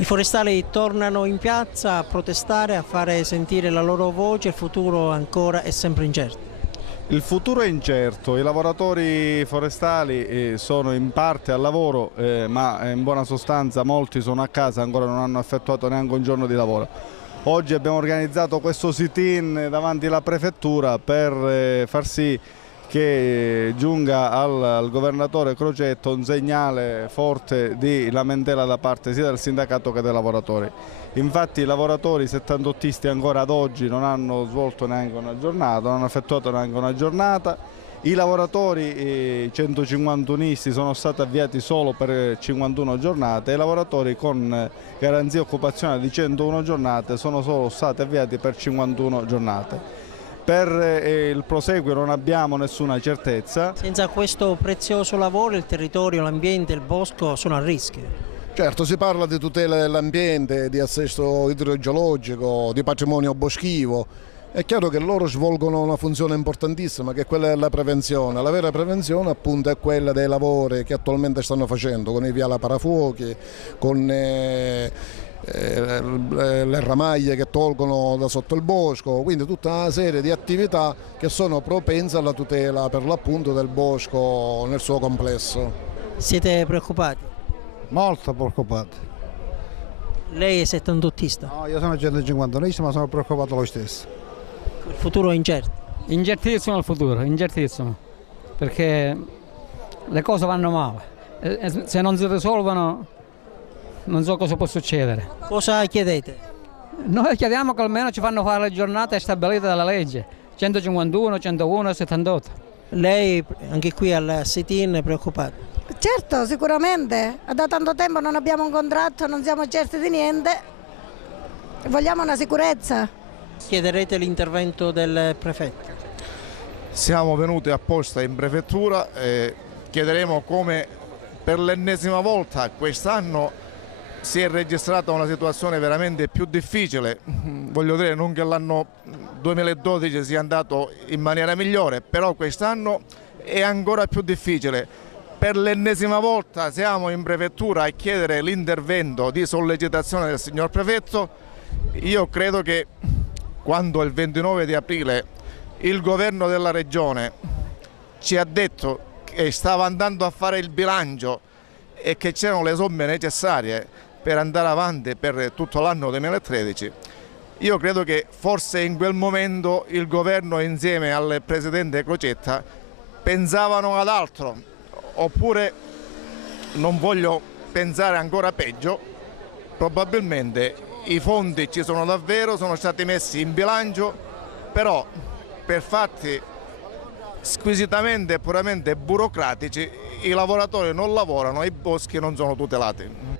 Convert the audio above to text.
I forestali tornano in piazza a protestare, a fare sentire la loro voce, il futuro ancora è sempre incerto. Il futuro è incerto, i lavoratori forestali sono in parte al lavoro, ma in buona sostanza molti sono a casa, ancora non hanno effettuato neanche un giorno di lavoro. Oggi abbiamo organizzato questo sit-in davanti alla prefettura per far sì che giunga al governatore Crocetto un segnale forte di lamentela da parte sia del sindacato che dei lavoratori. Infatti i lavoratori settantottisti ancora ad oggi non hanno svolto neanche una giornata, non hanno effettuato neanche una giornata. I lavoratori 151isti sono stati avviati solo per 51 giornate e i lavoratori con garanzia occupazionale di 101 giornate sono solo stati avviati per 51 giornate. Per il proseguo non abbiamo nessuna certezza. Senza questo prezioso lavoro il territorio, l'ambiente, il bosco sono a rischio. Certo, si parla di tutela dell'ambiente, di assesto idrogeologico, di patrimonio boschivo. È chiaro che loro svolgono una funzione importantissima, che è quella della prevenzione. La vera prevenzione appunto è quella dei lavori che attualmente stanno facendo con i viala parafuochi, con le ramaglie che tolgono da sotto il bosco, quindi tutta una serie di attività che sono propense alla tutela per l'appunto del bosco nel suo complesso. Siete preoccupati? Molto preoccupato. Lei è settantottista? No, io sono 151ista ma sono preoccupato lo stesso. Il futuro è incerto. Incertissimo il futuro, incertissimo, perché le cose vanno male e se non si risolvono non so cosa può succedere. Cosa chiedete? Noi chiediamo che almeno ci fanno fare le giornate stabilite dalla legge, 151, 101 e 78. Lei anche qui al sit-in è preoccupato? Certo, sicuramente. Da tanto tempo non abbiamo un contratto, non siamo certi di niente. Vogliamo una sicurezza. Chiederete l'intervento del prefetto? Siamo venuti apposta in prefettura e chiederemo come per l'ennesima volta quest'anno si è registrata una situazione veramente più difficile. Voglio dire, non che l'anno 2012 sia andato in maniera migliore, però quest'anno è ancora più difficile. Per l'ennesima volta siamo in prefettura a chiedere l'intervento di sollecitazione del signor prefetto. Io credo che quando il 29 di aprile il governo della regione ci ha detto che stava andando a fare il bilancio e che c'erano le somme necessarie per andare avanti per tutto l'anno 2013, io credo che forse in quel momento il governo insieme al presidente Crocetta pensavano ad altro, oppure, non voglio pensare ancora peggio, probabilmente i fondi ci sono davvero, sono stati messi in bilancio, però per fatti squisitamente e puramente burocratici i lavoratori non lavorano e i boschi non sono tutelati.